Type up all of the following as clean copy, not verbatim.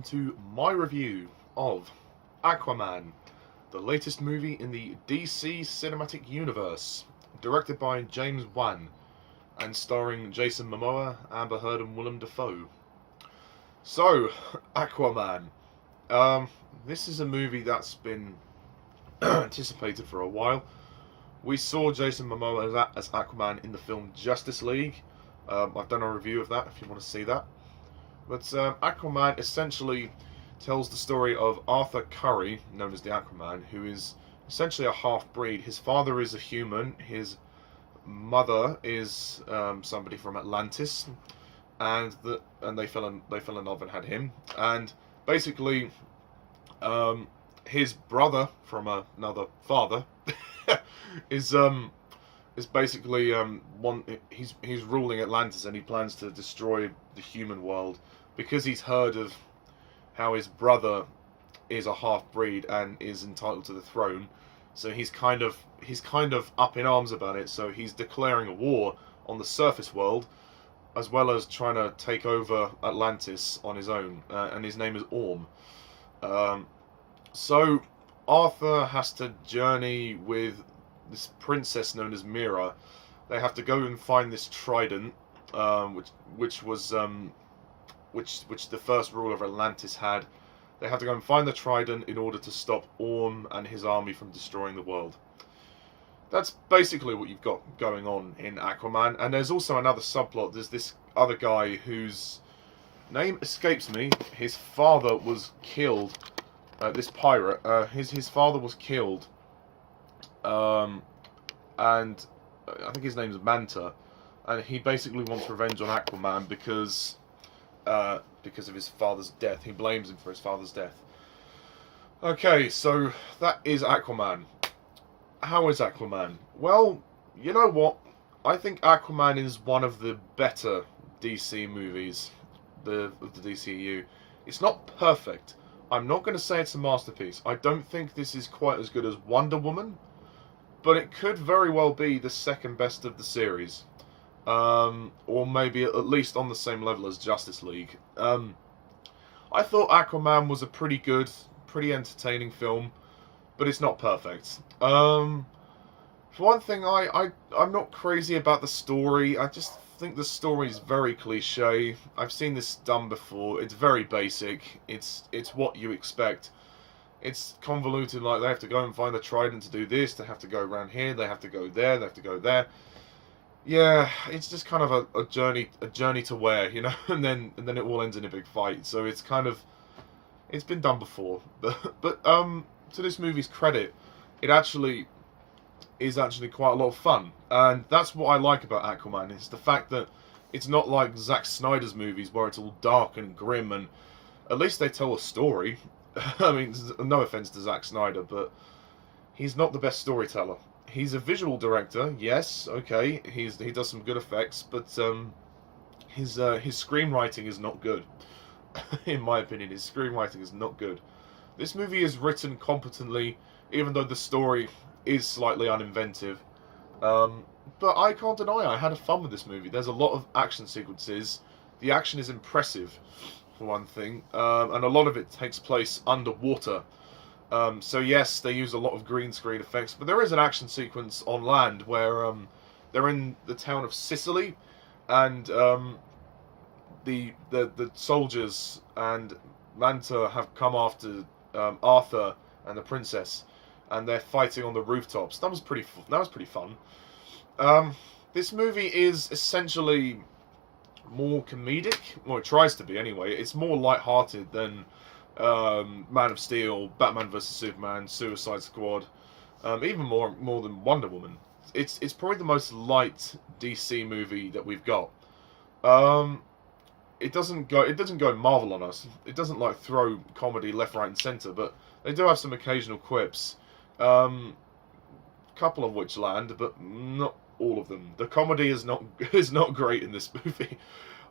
welcome to my review of Aquaman, the latest movie in the DC Cinematic Universe, directed by James Wan, and starring Jason Momoa, Amber Heard, and Willem Dafoe. So, Aquaman. This is a movie that's been anticipated for a while. We saw Jason Momoa as Aquaman in the film Justice League. I've done a review of that if you want to see that. But Aquaman essentially tells the story of Arthur Curry, known as the Aquaman, who is essentially a half-breed. His father is a human, his mother is somebody from Atlantis, and they fell in love and had him. And basically, his brother from another father is basically he's ruling Atlantis, and he plans to destroy the human world because he's heard of how his brother is a half-breed and is entitled to the throne. So he's kind of up in arms about it. So he's declaring a war on the surface world, as well as trying to take over Atlantis on his own. And his name is Orm. So Arthur has to journey with this princess known as Mira. They have to go and find this trident, which the first ruler of Atlantis had. They have to go and find the trident in order to stop Orm and his army from destroying the world. That's basically what you've got going on in Aquaman. And there's also another subplot. There's this other guy whose name escapes me. His father was killed. This pirate. His father was killed. And I think his name's Manta. And he basically wants revenge on Aquaman because of his father's death. He blames him for his father's death. Okay, so that is Aquaman. How is Aquaman? Well, you know what? I think Aquaman is one of the better DC movies of the DCU. It's not perfect. I'm not going to say it's a masterpiece. I don't think this is quite as good as Wonder Woman, but it could very well be the second best of the series. Or maybe at least on the same level as Justice League. I thought Aquaman was a pretty good, pretty entertaining film, but it's not perfect. For one thing, I'm not crazy about the story. I just think the story is very cliche. I've seen this done before. It's very basic. It's what you expect. It's convoluted, like they have to go and find the trident to do this, they have to go around here, they have to go there, they have to go there. Yeah, it's just kind of a journey to where, you know, and then it all ends in a big fight. So it's been done before. But to this movie's credit, it is actually quite a lot of fun. And that's what I like about Aquaman, is the fact that it's not like Zack Snyder's movies where it's all dark and grim, and at least they tell a story. I mean, no offense to Zack Snyder, but he's not the best storyteller. He's a visual director, yes, okay. He does some good effects, but his screenwriting is not good. In my opinion, his screenwriting is not good. This movie is written competently, even though the story is slightly uninventive. But I can't deny I had fun with this movie. There's a lot of action sequences. The action is impressive, for one thing, and a lot of it takes place underwater. So yes, they use a lot of green screen effects, but there is an action sequence on land where they're in the town of Sicily, and the soldiers and Manta have come after Arthur and the princess, and they're fighting on the rooftops. That was pretty fun. This movie is essentially more comedic. Well, it tries to be anyway. It's more light-hearted than Man of Steel, Batman vs Superman, Suicide Squad, even more than Wonder Woman. It's probably the most light DC movie that we've got. It doesn't go Marvel on us. It doesn't like throw comedy left, right, and center, but they do have some occasional quips. Couple of which land, but not all of them. The comedy is not great in this movie.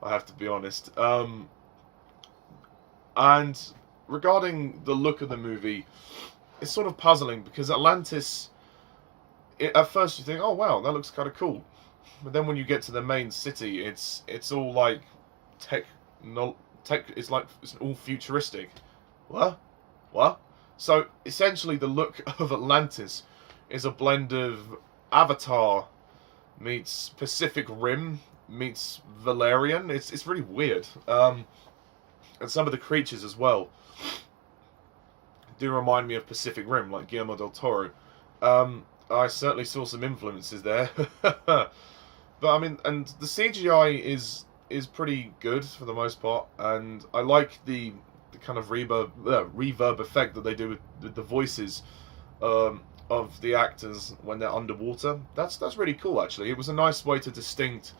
I have to be honest. And regarding the look of the movie, it's sort of puzzling because Atlantis, at first you think, oh wow, that looks kind of cool, but then when you get to the main city, it's all like it's all futuristic. What? So essentially, the look of Atlantis is a blend of Avatar meets Pacific Rim meets Valerian. It's really weird. And some of the creatures as well do remind me of Pacific Rim, like Guillermo del Toro. I certainly saw some influences there. But I mean, and the CGI is pretty good for the most part, and I like the kind of reverb effect that they do with the voices of the actors when they're underwater. That's really cool, actually. It was a nice way to distinct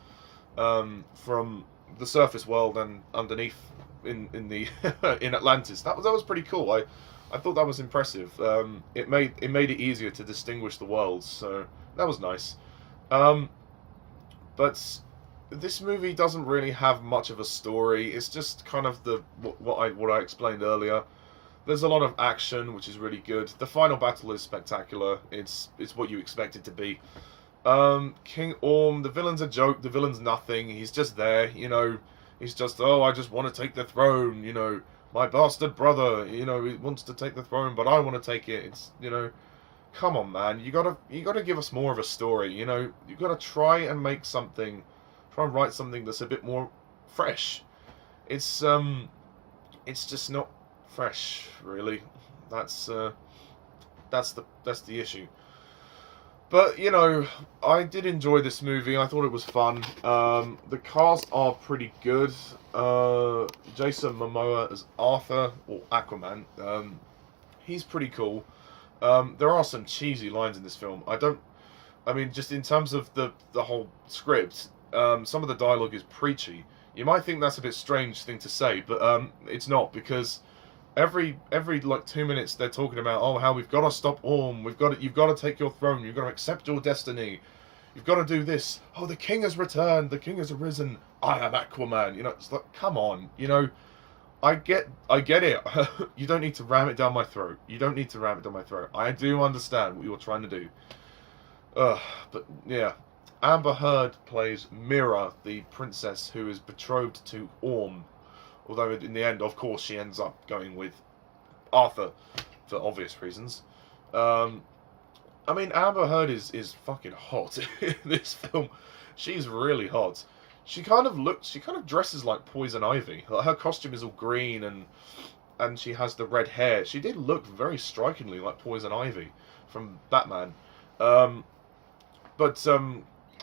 from the surface world and underneath in the in Atlantis. That was pretty cool. I thought that was impressive. It made it easier to distinguish the worlds, so that was nice. But this movie doesn't really have much of a story. It's just kind of what I explained earlier. There's a lot of action, which is really good. The final battle is spectacular. It's what you expect it to be. King Orm, the villain's a joke. The villain's nothing. He's just there, you know. He's just, oh, I just want to take the throne, you know. My bastard brother, you know, he wants to take the throne, but I want to take it. It's, you know, come on, man. You gotta give us more of a story, you know. You gotta try and make something, try and write something that's a bit more fresh. It's just not fresh, really. That's the issue. But, you know, I did enjoy this movie. I thought it was fun. The cast are pretty good. Jason Momoa as Arthur, or Aquaman. He's pretty cool. There are some cheesy lines in this film. I mean, just in terms of the whole script, some of the dialogue is preachy. You might think that's a bit strange thing to say, but it's not, because every like 2 minutes they're talking about, oh, how we've got to stop Orm, you've got to take your throne, you've got to accept your destiny, you've got to do this. Oh, the king has returned, the king has arisen. I am Aquaman. You know, it's like, come on, you know. I get it. You don't need to ram it down my throat. I do understand what you're trying to do. But yeah, Amber Heard plays Mira, the princess who is betrothed to Orm. Although in the end, of course, she ends up going with Arthur for obvious reasons. I mean, Amber Heard is fucking hot in this film. She's really hot. She kind of dresses like Poison Ivy. Like, her costume is all green and she has the red hair. She did look very strikingly like Poison Ivy from Batman. But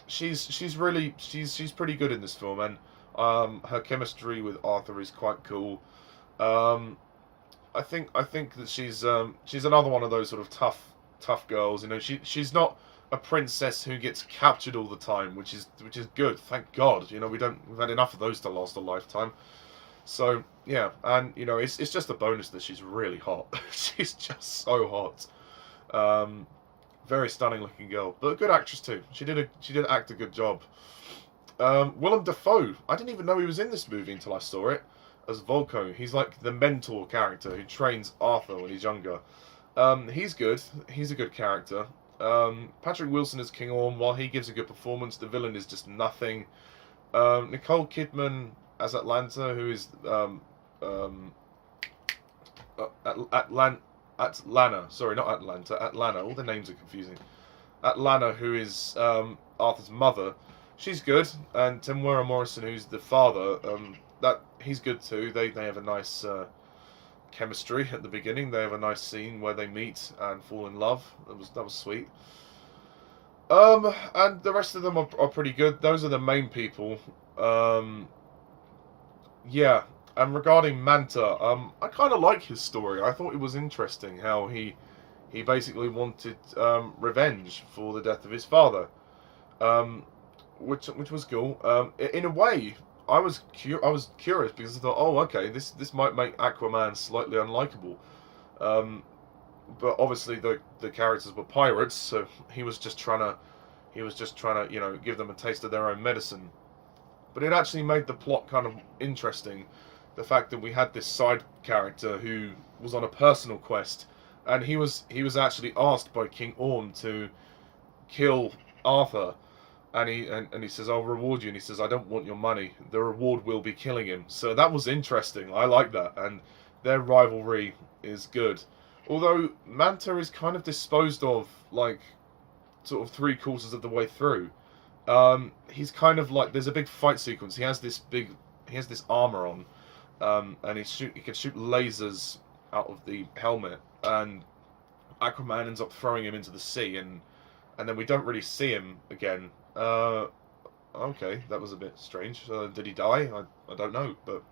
she's pretty good in this film, and her chemistry with Arthur is quite cool. I think that she's another one of those sort of tough girls. You know, she's not a princess who gets captured all the time, which is good. Thank God. You know, we've had enough of those to last a lifetime. So yeah, and you know, it's just a bonus that she's really hot. She's just so hot. Very stunning looking girl, but a good actress too. She did act a good job. Willem Dafoe. I didn't even know he was in this movie until I saw it as Volko. He's like the mentor character who trains Arthur when he's younger. He's good. He's a good character. Patrick Wilson as King Orm. While he gives a good performance, the villain is just nothing. Nicole Kidman as Atlanta, who is Atlanta. Sorry, not Atlanta. Atlanta. All the names are confusing. Atlanta, who is Arthur's mother. She's good, and Temuera Morrison, who's the father, he's good too. They have a nice chemistry at the beginning. They have a nice scene where they meet and fall in love. That was sweet. And the rest of them are pretty good. Those are the main people. Yeah. And regarding Manta, I kind of like his story. I thought it was interesting how he basically wanted revenge for the death of his father. Which was cool. In a way, I was curious because I thought, oh, okay, this might make Aquaman slightly unlikable. But obviously the characters were pirates, so he was just trying to you know, give them a taste of their own medicine. But it actually made the plot kind of interesting. The fact that we had this side character who was on a personal quest, and he was actually asked by King Orm to kill Arthur. and he says, "I'll reward you," and he says, "I don't want your money. The reward will be killing him." So that was interesting. I like that, and their rivalry is good. Although Manta is kind of disposed of like sort of 3/4 of the way through. He's kind of like, there's a big fight sequence. He has this armor on, and he can shoot lasers out of the helmet, and Aquaman ends up throwing him into the sea, and then we don't really see him again. Okay, that was a bit strange. Did he die? I don't know, but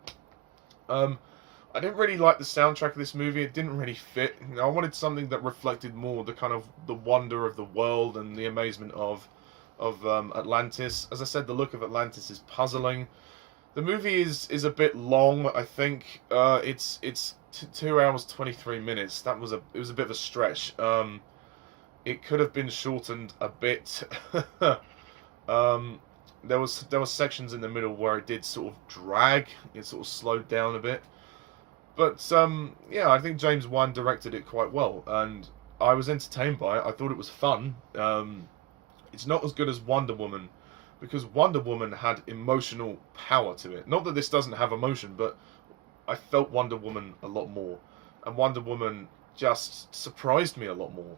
I didn't really like the soundtrack of this movie. It didn't really fit. You know, I wanted something that reflected more the kind of the wonder of the world and the amazement of Atlantis. As I said, the look of Atlantis is puzzling. The movie is a bit long. I think it's 2 hours 23 minutes. It was a bit of a stretch. It could have been shortened a bit. There was sections in the middle where it did sort of drag. It sort of slowed down a bit. But yeah, I think James Wan directed it quite well, and I was entertained by it. I thought it was fun. It's not as good as Wonder Woman, because Wonder Woman had emotional power to it. Not that this doesn't have emotion, but I felt Wonder Woman a lot more, and Wonder Woman just surprised me a lot more.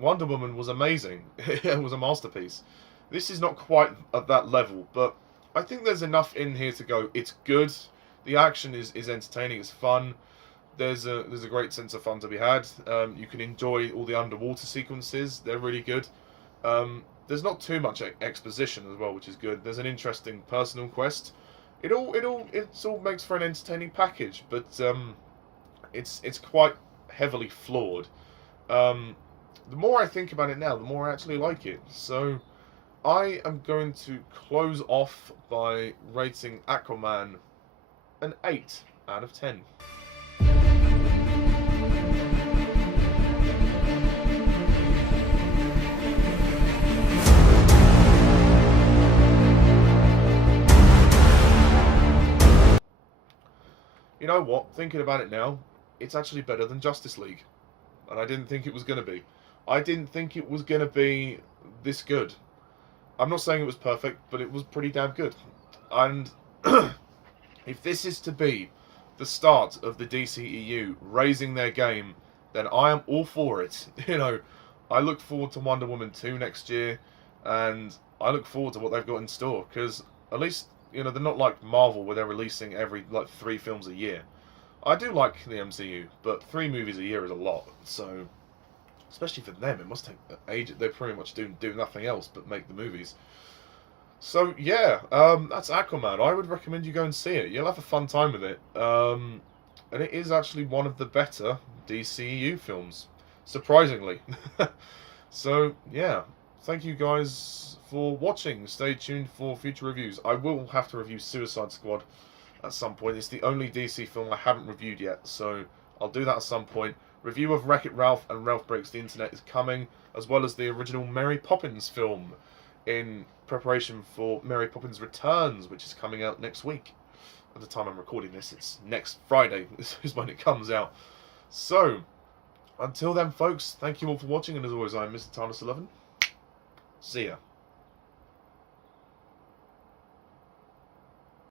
Wonder Woman was amazing. It was a masterpiece. This is not quite at that level, but I think there's enough in here to go, it's good. The action is entertaining, it's fun. There's a great sense of fun to be had. You can enjoy all the underwater sequences, they're really good. There's not too much exposition as well, which is good. There's an interesting personal quest. It all makes for an entertaining package, but it's quite heavily flawed. The more I think about it now, the more I actually like it. So I am going to close off by rating Aquaman an 8 out of 10. You know what? Thinking about it now, it's actually better than Justice League. And I didn't think it was going to be. I didn't think it was going to be this good. I'm not saying it was perfect, but it was pretty damn good. And if this is to be the start of the DCEU raising their game, then I am all for it. You know, I look forward to Wonder Woman 2 next year, and I look forward to what they've got in store, because at least, you know, they're not like Marvel where they're releasing every, 3 films a year. I do like the MCU, but 3 movies a year is a lot, so especially for them, it must take ages. They pretty much do nothing else but make the movies. So yeah, that's Aquaman. I would recommend you go and see it. You'll have a fun time with it. And it is actually one of the better DCEU films, surprisingly. So yeah, thank you guys for watching. Stay tuned for future reviews. I will have to review Suicide Squad at some point. It's the only DC film I haven't reviewed yet, so I'll do that at some point. Review of Wreck-It Ralph and Ralph Breaks the Internet is coming, as well as the original Mary Poppins film, in preparation for Mary Poppins Returns, which is coming out next week. At the time I'm recording this, it's next Friday is when it comes out. So, until then, folks, thank you all for watching, and as always, I'm Mr. Tarnus11. See ya.